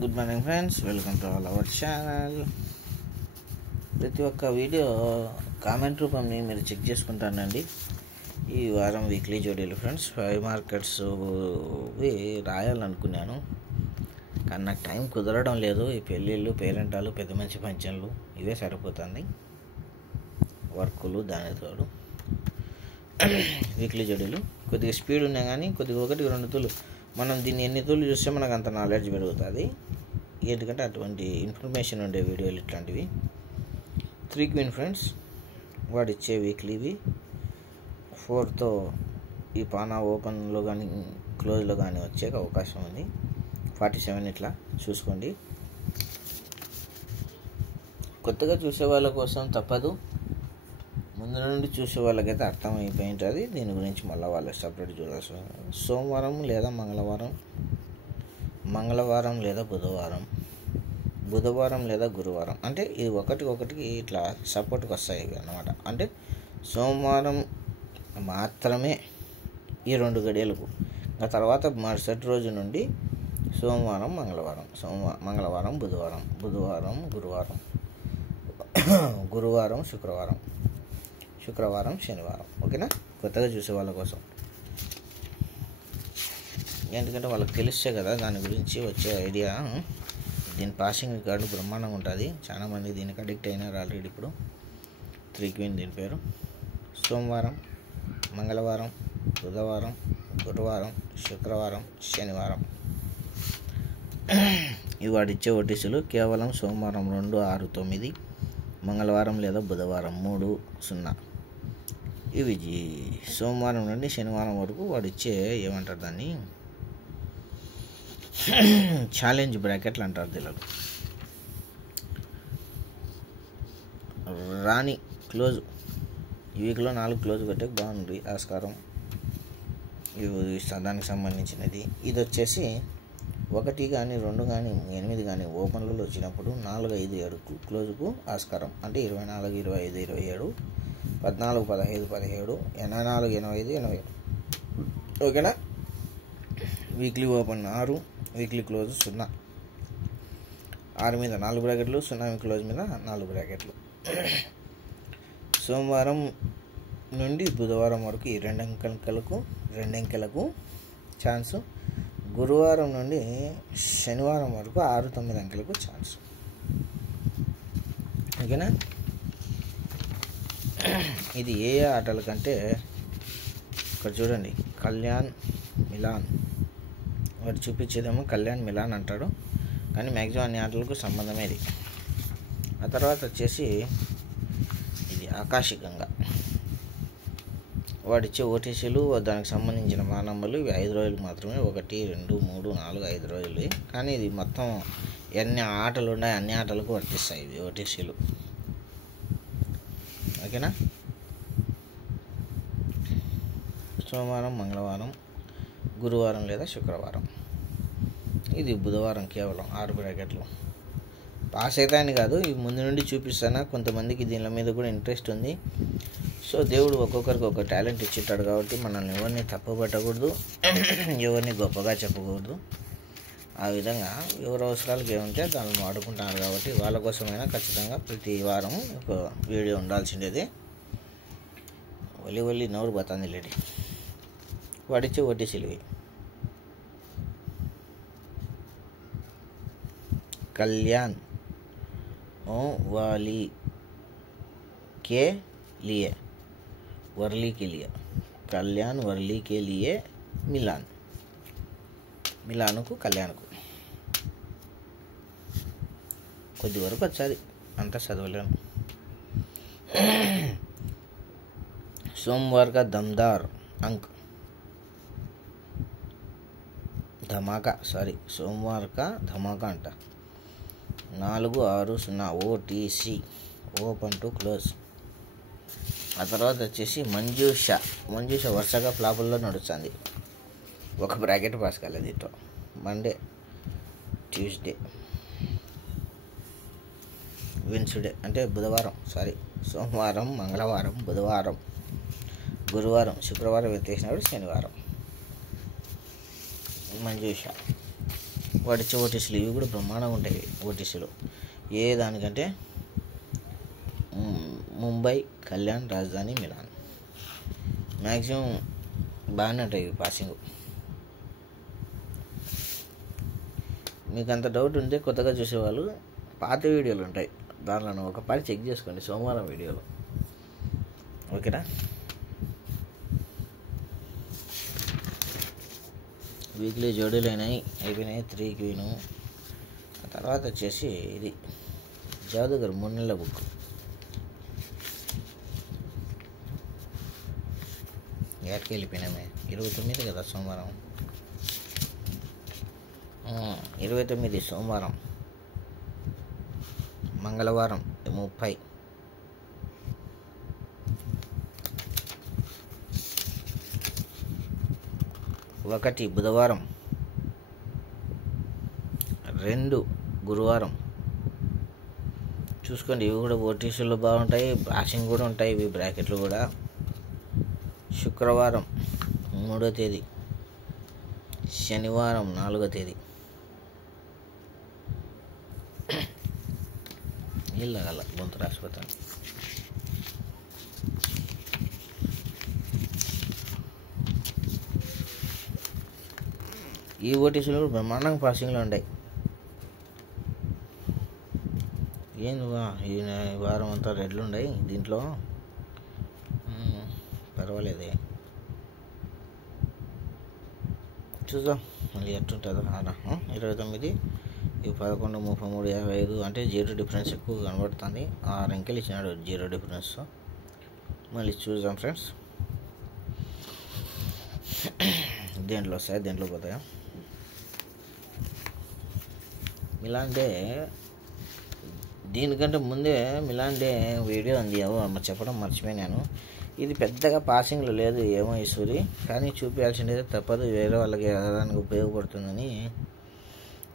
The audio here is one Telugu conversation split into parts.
Good morning friends, welcome to all our channel. ప్రతి ఒక్క వీడియో కామెంట్ రూపంని మీరు చెక్ చేసుకుంటానండి. ఈ వారం వీక్లీ జోడీలు ఫ్రెండ్స్ 5 మార్కెట్స్ రాయాలనుకున్నాను, కానీ నాకు టైం కుదరడం లేదు. ఈ పెళ్ళిళ్ళు, పేరెంటాలు, పెద్ద మంచి ఫంక్షన్లు ఇవే సరిపోతుంది, వర్కులు దాని తోడు. వీక్లీ జోడీలు కొద్దిగా స్పీడ్ ఉన్నాయి, కానీ కొద్దిగా 1-2 తూలు మనం దీన్ని ఎన్ని తూలు చూస్తే మనకు అంత నాలెడ్జ్ పెరుగుతుంది. ఎందుకంటే అటువంటి ఇన్ఫర్మేషన్ ఉండే వీడియోలు ఇట్లాంటివి. 3 క్వీన్ ఫ్రెండ్స్ వాడు ఇచ్చే వీక్లీవి 4తో ఈ పానా ఓపెన్లో కానీ క్లోజ్లో కానీ వచ్చే అవకాశం ఉంది. 47 ఇట్లా చూసుకోండి. కొత్తగా చూసే వాళ్ళ కోసం తప్పదు, ముందు నుండి చూసే వాళ్ళకైతే అర్థమైపోయి ఉంటుంది. దీని గురించి మళ్ళీ వాళ్ళు సపరేట్ చూడాల్సి వస్తుంది. సోమవారం లేదా మంగళవారం లేదా బుధవారం లేదా గురువారం, అంటే ఇది ఒకటికి ఇట్లా సపోర్ట్కి వస్తాయి ఇవి అన్నమాట. అంటే సోమవారం మాత్రమే ఈ 2 గడియలకు, ఆ తర్వాత మరుసటి రోజు నుండి సోమవారం మంగళవారం బుధవారం గురువారం శుక్రవారం శనివారం. ఓకేనా, కొత్తగా చూసే వాళ్ళ కోసం. ఎందుకంటే వాళ్ళకి తెలిస్తే కదా దాని గురించి వచ్చే ఐడియా. దీని పాసింగ్ రికార్డు బ్రహ్మాండంగా ఉంటుంది, చాలామంది దీనికి అడిక్ట్ అయినారు ఆల్రెడీ. ఇప్పుడు 3 క్వీన్ దీని పేరు. సోమవారం, మంగళవారం, బుధవారం, గురువారం, శుక్రవారం, శనివారం. ఇవి వాడిచ్చే ఓటీసీలు కేవలం సోమవారం 2, 6, 9, మంగళవారం లేదా బుధవారం 3, 0. ఇవి సోమవారం నుండి శనివారం వరకు వాడిచ్చే ఏమంటారు దాన్ని, ఛాలెంజ్ బ్రాకెట్లు అంటారు. దీనిలో రాణి క్లోజ్ ఈ వీక్లో 4 క్లోజ్ పెట్టే బాగుంది ఆస్కారం. ఇవి దానికి సంబంధించినది. ఇది వచ్చేసి 1 కానీ 2 కానీ 8 కానీ ఓపెన్లలో వచ్చినప్పుడు 4, 5, 7 క్లోజ్కు ఆస్కారం. అంటే 24, 25, 27, 14, 15, 17, 84, 85, 87. ఓకేనా. Weekly open 6, weekly close 0. 6 మీద 4 బ్రాకెట్లు, 0 క్లోజ్ మీద 4 బ్రాకెట్లు. సోమవారం నుండి బుధవారం వరకు ఈ 2 అంకెలకు ఛాన్సు. గురువారం నుండి శనివారం వరకు 6, 9 అంకెలకు ఛాన్స్. ఓకేనా. ఇది ఏ ఆటల కంటే ఇక్కడ చూడండి, కళ్యాణ్ మిలాన్. వాడు చూపించేదేమో కళ్యాణ్ మిలాన్ అంటాడు, కానీ మ్యాక్సిమం అన్ని ఆటలకు సంబంధమే ఇది. ఆ తర్వాత వచ్చేసి ఇది ఆకాశికంగా వాడిచ్చే ఓటీసీలు, దానికి సంబంధించిన మానమ్మలు ఇవి 5 రోజులు మాత్రమే. 1, 2, 3, 4, 5 రోజులు. కానీ ఇది మొత్తం ఎన్ని ఆటలు ఉన్నాయి అన్ని ఆటలకు వర్తిస్తాయి ఇవి ఓటీసీలు. ఓకేనా. సోమవారం, మంగళవారం, గురువారం లేదా శుక్రవారం. ఇది బుధవారం కేవలం 6 బ్రాకెట్లు. పాస్ అవుతాయని కాదు, ఇవి ముందు నుండి చూపిస్తాను. కొంతమందికి దీని మీద కూడా ఇంట్రెస్ట్ ఉంది. సో దేవుడు ఒక్కొక్కరికి ఒక టాలెంట్ ఇచ్చింటాడు కాబట్టి మనల్ని ఎవరిని తప్పుపట్టకూడదు, ఎవరిని గొప్పగా చెప్పకూడదు. ఆ విధంగా ఎవరి అవసరాలకు ఏముంటే దాన్ని వాడుకుంటున్నారు కాబట్టి వాళ్ళ కోసమైనా ఖచ్చితంగా ప్రతి వారం ఒక వీడియో ఉండాల్సిండేది. ఒలి నోరు పోతుంది లేడీ. వాడిచ్చే ఓటీసీలు कल्याण वाली के लिए वर्ली के लिए कल्याण वर्ली के लिए మిలాన్కు కళ్యాణ్కు కొద్ది వరకు వచ్చాది, అంతా చదవలేను. सोमवार का दमदार अंक सोमवार का धमाका अंట 4, 6, 0 ఓటీసీ ఓపెన్ టు క్లోజ్. ఆ తర్వాత వచ్చేసి మంజూష వరుసగా ఫ్లాపుల్లో నడుస్తుంది. 1 బ్రాకెట్ పాస్ కాలేదు దీంట్లో. మండే, ట్యూస్డే, వెన్స్డే అంటే సోమవారం, మంగళవారం, బుధవారం, గురువారం, శుక్రవారం ఎత్తేసినప్పుడు శనివారం. మంజూష వాటిచ్చే ఓటీసీలు ఇవి కూడా బ్రహ్మాండంగా ఉంటాయి. ఓటీసీలు ఏ దానికంటే ముంబై, కళ్యాణ్, రాజధాని, మిలాన్ మ్యాక్సిమం బాగానే ఉంటాయి ఇవి పాసింగ్. మీకు అంత డౌట్ ఉంటే కొత్తగా చూసేవాళ్ళు పాత వీడియోలు ఉంటాయి, దానిలో ఒకసారి చెక్ చేసుకోండి, సోమవారం వీడియోలు. ఓకేనా? వీక్లీ జోడీలు అయిపోయినాయి 3 క్వీను. ఆ తర్వాత వచ్చేసి ఇది జాదుగర్ 3 నెలల బుక్. ఏటకి వెళ్ళిపోయినామే 29 కదా సోమవారం, 29 సోమవారం, మంగళవారం 30, ఒకటి బుధవారం, 2 గురువారం. చూసుకోండి, ఇవి కూడా ఓటీసీలు బాగుంటాయి, పాసింగ్ కూడా ఉంటాయి ఇవి బ్రాకెట్లు కూడా. శుక్రవారం 3వ తేదీ, శనివారం 4వ తేదీ. ఇల్లగల గొంతు రాసిపోతాను. ఈ ఓటీసీలు కూడా బ్రహ్మాండంగా పాసింగ్లో ఉంటాయి. ఏందుగా ఈ వారం అంతా రెడ్లు ఉన్నాయి దీంట్లో, పర్వాలేదే. చూద్దాం మళ్ళీ ఎట్టుంటుందో. 29, 11, 33, 55 అంటే 0 డిఫరెన్స్ ఎక్కువ కనబడుతుంది. 6 అంకెలు ఇచ్చినాడు 0 డిఫరెన్స్. మళ్ళీ చూద్దాం ఫ్రెండ్స్, దేంట్లో వస్తాయి దేంట్లో పోతాయా. మిలాన్ డే, దీనికంటే ముందే మిలాన్ డే వీడియో ఉంది, చెప్పడం మర్చిపోయినాను. ఇది పెద్దగా పాసింగ్లో లేదు ఏమో ఈశ్వరి, కానీ చూపించాల్సిందే తప్పదు, వేరే వాళ్ళకి దానికి ఉపయోగపడుతుందని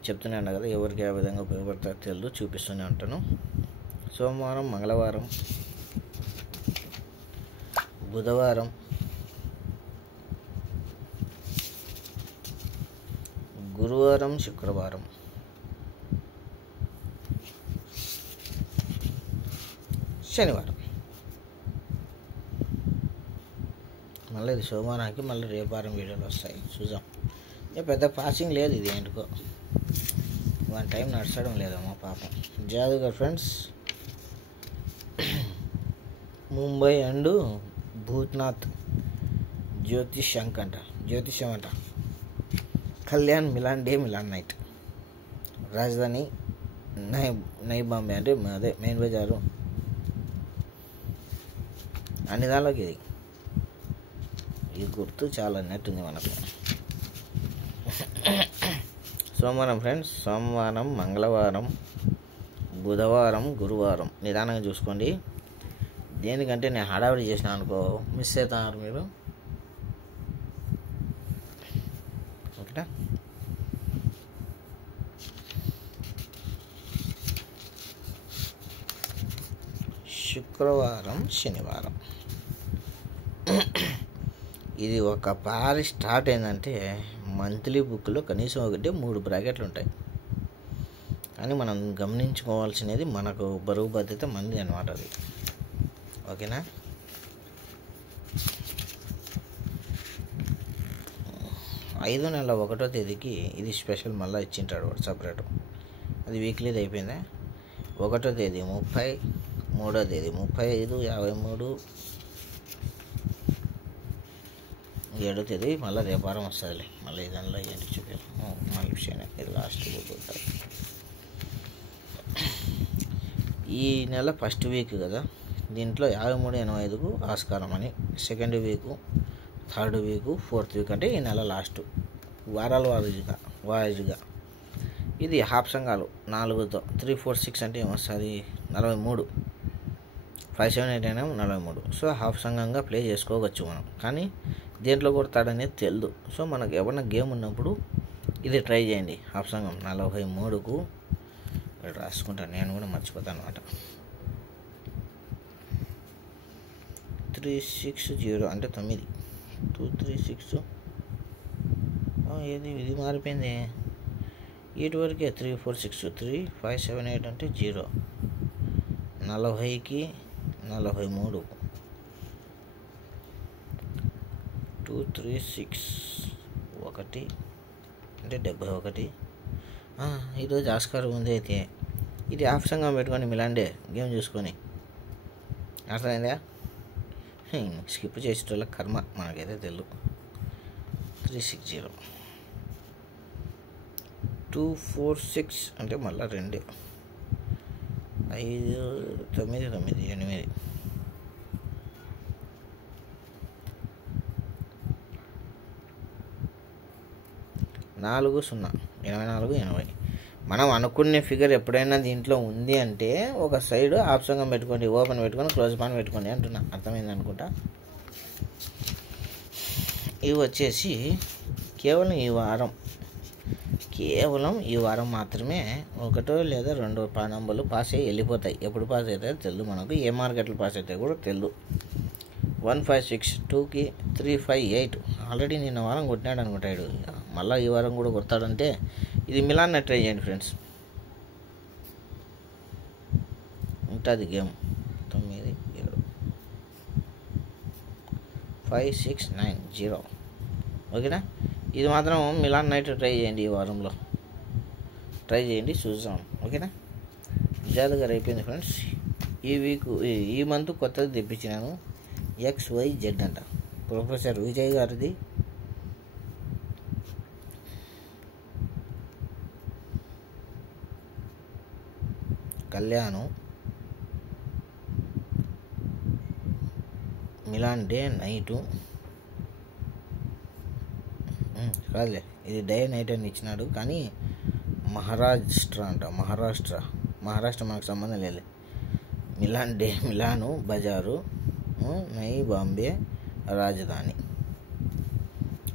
చెప్తున్నాను కదా. ఎవరికి ఏ విధంగా ఉపయోగపడతారో తెలియదు, చూపిస్తూనే ఉంటాను. సోమవారం, మంగళవారం, బుధవారం, గురువారం, శుక్రవారం, శనివారం. మళ్ళీ ఇది సోమవారానికి మళ్ళీ రేపు వారం వీడియోలు వస్తాయి, చూద్దాం. పెద్ద పాసింగ్ లేదు ఇది, ఎందుకో 1 టైం నడచడం లేదమ్మా పాపం. జాదుగర్ ఫ్రెండ్స్, ముంబై అండ్ భూత్నాథ్ జ్యోతిష్యం అంట. Kalyan Milan day, Milan night. Rajdhani night Bombay అంటే అదే మెయిన్ బజారు. అన్ని దానిలోకి ఇది గుర్తు చాలా నెట్టుంది మనకు. సోమవారం ఫ్రెండ్స్, సోమవారం, మంగళవారం, బుధవారం, గురువారం. నిదానంగా చూసుకోండి, దేనికంటే నేను హడావిడి చేసిన అనుకో మిస్ అవుతున్నారు మీరు. ఓకేనా? శుక్రవారం, శనివారం. ఇది ఒక పారి స్టార్ట్ అయిందంటే మంత్లీ బుక్లో కనీసం 1-3 బ్రాకెట్లు ఉంటాయి. కానీ మనం గమనించుకోవాల్సినది మనకు బరువు బాధ్యత మంది అన్నమాట అది. ఓకేనా? ఐదో నెల 1వ తేదీకి ఇది స్పెషల్ మళ్ళీ ఇచ్చింటాడు వాడు సపరేట్. అది వీక్లీది అయిపోయిందా. 1వ తేదీ 30, 3వ తేదీ 35, 53, 7వ తేదీ మళ్ళీ రేపు వారం వస్తుంది. మళ్ళీ దానిలో ఏంటి చూపారు మళ్ళీ విషయం ఇది లాస్ట్ బుక్ ఉంటుంది. ఈ నెల ఫస్ట్ వీక్ కదా, దీంట్లో 53, 85కు ఆస్కారం అని. Second week, third week, fourth week అంటే ఈ నెల లాస్ట్ వారాల వారీగా. ఇది హాఫ్ సంఘాలు 4తో 3, 4, 6 అంటే ఏమొస్తుంది 43, 5, 7, 8 అయినా 43. సో హాఫ్ సంఘంగా ప్లే చేసుకోవచ్చు మనం, కానీ దేంట్లో కొడతాడనేది తెలియదు. సో మనకు ఎవరైనా గేమ్ ఉన్నప్పుడు ఇది ట్రై చేయండి. హాఫ్ సంఘం 43కు రాసుకుంటాను, నేను కూడా మర్చిపోతాను అనమాట. 360 అంటే 9, 236. ఏది ఇది మారిపోయింది. వీటి వరకే 3 4 6 3 5 7 8 అంటే 0. 40కి 43 2 3 6 1 అంటే 71. ఈరోజు ఆస్కారం ఉంది. అయితే ఇది ఆప్షన్గా పెట్టుకొని మిలాండే గేమ్ చూసుకొని అర్థమైందా? స్కిప్ చేసేటోళ్ళ కర్మ, మనకైతే తెలుసు. 360 2 4 6 అంటే మళ్ళీ 2 5 9 9 8 4 0 84 80. మనం అనుకునే ఫిగర్ ఎప్పుడైనా దీంట్లో ఉంది అంటే ఒక సైడ్ ఆప్షన్గా పెట్టుకోండి, ఓపెన్ పెట్టుకొని క్లోజ్ పాన్ పెట్టుకోండి అంటున్నా. అర్థమైంది అనుకుంటా. ఇవి వచ్చేసి కేవలం ఈ వారం మాత్రమే 1 లేదా 2 నంబర్లు పాస్ అయ్యి వెళ్ళిపోతాయి. ఎప్పుడు పాస్ అవుతాయో తెలియదు మనకు, ఏ మార్కెట్లు పాస్ అవుతాయో కూడా తెలియదు. 1 5 6 2కి 3 5 8 ఆల్రెడీ నిన్న వారం కొట్టినాడు అనుకుంటాడు. మళ్ళీ ఈ వారం కూడా కొడతాడంటే ఇది మిలాన్ ట్రై చేయండి ఫ్రెండ్స్, ఉంటుంది గేమ్. 9 7 5 6 9 0. ఓకేనా? ఇది మాత్రం మిలాన్ నైట్ ట్రై చేయండి, ఈ వారంలో ట్రై చేయండి, చూద్దాం. ఓకేనా? జాదుగారు అయిపోయింది ఫ్రెండ్స్. ఈ మంత్ కొత్తది తెప్పించినాను, XYZ అంట. ప్రొఫెసర్ విజయ్ గారిది. కళ్యాణ్ మిలాన్ డే నైటు కాదులే, ఇది డే నైట్ అని ఇచ్చినాడు కానీ మహారాష్ట్ర మనకు సంబంధం లేదు. మిలాన్ డే మిలాను బజారు నై బాంబే రాజధాని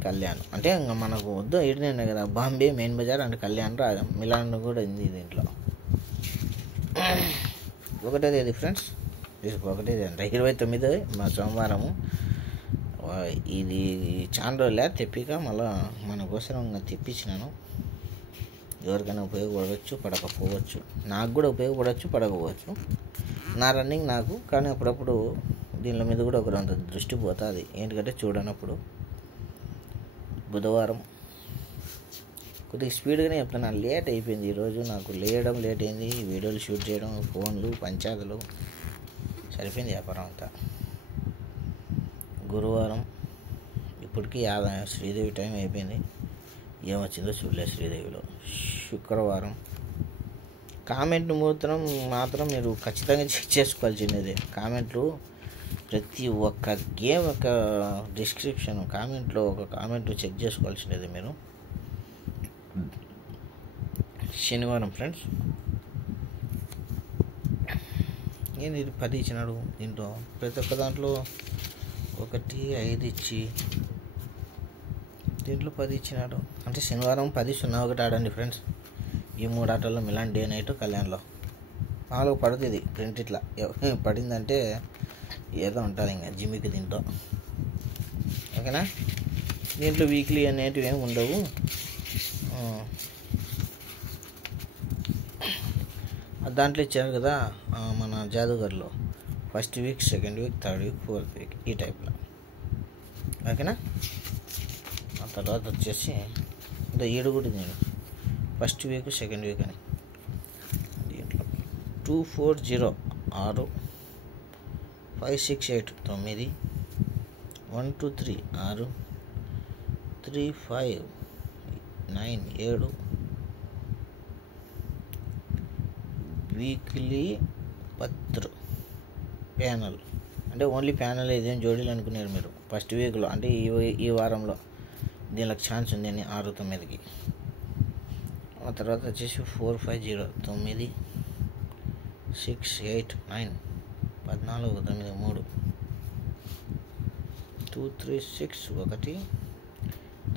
కళ్యాణ్ అంటే ఇంకా మనకు వద్దు ఇడినే కదా, బాంబే మెయిన్ బజార్ అంటే కళ్యాణ్ మిలాన్ కూడా ఉంది దీంట్లో. 1వ తేదీ ఫ్రెండ్స్, 1వ తేదీ అంట 29 సోమవారము. ఇది చాలా రోజులే తెప్పిక, మళ్ళీ మన కోసం ఇంకా తెప్పించినాను. ఎవరికైనా ఉపయోగపడవచ్చు, పడకపోవచ్చు. నాకు కూడా ఉపయోగపడవచ్చు, పడకపోవచ్చు. నా రన్నింగ్ నాకు, కానీ అప్పుడప్పుడు దీనిలో మీద కూడా ఒకరంత దృష్టి పోతుంది. ఏంటంటే చూడనప్పుడు బుధవారం కొద్దిగా స్పీడ్గానే చెప్తున్నాను. లేట్ అయిపోయింది ఈరోజు, నాకు లేట్ అయింది. వీడియోలు షూట్ చేయడం, ఫోన్లు పంచాయతీలు సరిపోయింది వ్యాపారం అంతా. గురువారం ఇప్పటికీ శ్రీదేవి టైం అయిపోయింది, ఏమొచ్చిందో చూడలేదు శ్రీదేవిలో. శుక్రవారం కామెంట్ మాత్రం మీరు ఖచ్చితంగా చెక్ చేసుకోవాల్సినదే. కామెంట్లు ప్రతి ఒక్క గేమ్ ఒక డిస్క్రిప్షన్ కామెంట్లో ఒక కామెంట్ చెక్ చేసుకోవాల్సినది మీరు. శనివారం ఫ్రెండ్స్, ఏంది 10 ఇచ్చినాడు దీంట్లో. ప్రతి ఒక్క దాంట్లో 1 5 ఇచ్చి దీంట్లో 10 ఇచ్చినాడు. అంటే శనివారం 10 0 1 ఆడండి ఫ్రెండ్స్. ఈ 3 ఆటల్లో మిలాన్ డే నైట్ కళ్యాణ్లో 4 పడుతుంది ప్రింట్. ఇట్లా పడిందంటే ఏదో ఉంటుంది ఇంకా జిమ్మికి దీంట్లో. ఓకేనా? దీంట్లో వీక్లీ అనేటివి ఏమి ఉండవు. దాంట్లో ఇచ్చారు కదా మన జాదుగర్లో, first week, second week, third week, fourth week, ఈ టైప్లో. ఓకేనా? ఆ తర్వాత వచ్చేసి ఈడు కూడా నేను ఫస్ట్ వీక్, సెకండ్ వీక్ అని. దీంట్లో 2 4 0 6 5 6 8 9 1 2 3 6 3 5 9 7 వీక్లీ పత్ర ప్యానల్ అంటే ఓన్లీ ప్యానల్. ఇదేం జోడీలు అనుకున్నారు మీరు ఫస్ట్ వీక్లో, అంటే ఈ వారంలో దీనికి ఛాన్స్ ఉంది అని 6 9కి. ఆ తర్వాత వచ్చేసి 4 5 0 9 6 8 9 14 9 3 2 3 6 1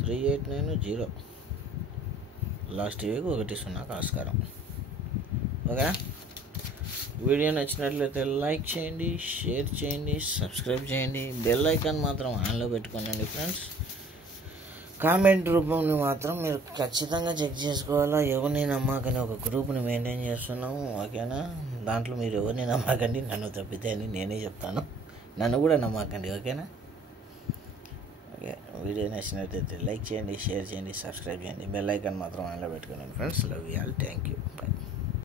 3 8 9 0. లాస్ట్ వీక్ 1 0 ఆస్కారం. ఓకే, వీడియో నచ్చినట్లయితే లైక్ చేయండి, షేర్ చేయండి, సబ్స్క్రైబ్ చేయండి. బెల్ ఐకాన్ మాత్రం ఆన్లో పెట్టుకోండి ఫ్రెండ్స్. కామెంట్ రూపంలో మాత్రం మీరు ఖచ్చితంగా చెక్ చేసుకోవాలా. ఎవరిని నమ్మకని ఒక గ్రూప్ని మెయింటైన్ చేస్తున్నాము, ఓకేనా. దాంట్లో మీరు ఎవరిని నమ్మకండి, నన్ను తప్పితే అని నేనే చెప్తాను. నన్ను కూడా నమ్మకండి, ఓకేనా. ఓకే, వీడియో నచ్చినట్లయితే లైక్ చేయండి, షేర్ చేయండి, సబ్స్క్రైబ్ చేయండి, బెల్ ఐకాన్ మాత్రం ఆన్లో పెట్టుకోండి friends. Love you all, thank you, bye.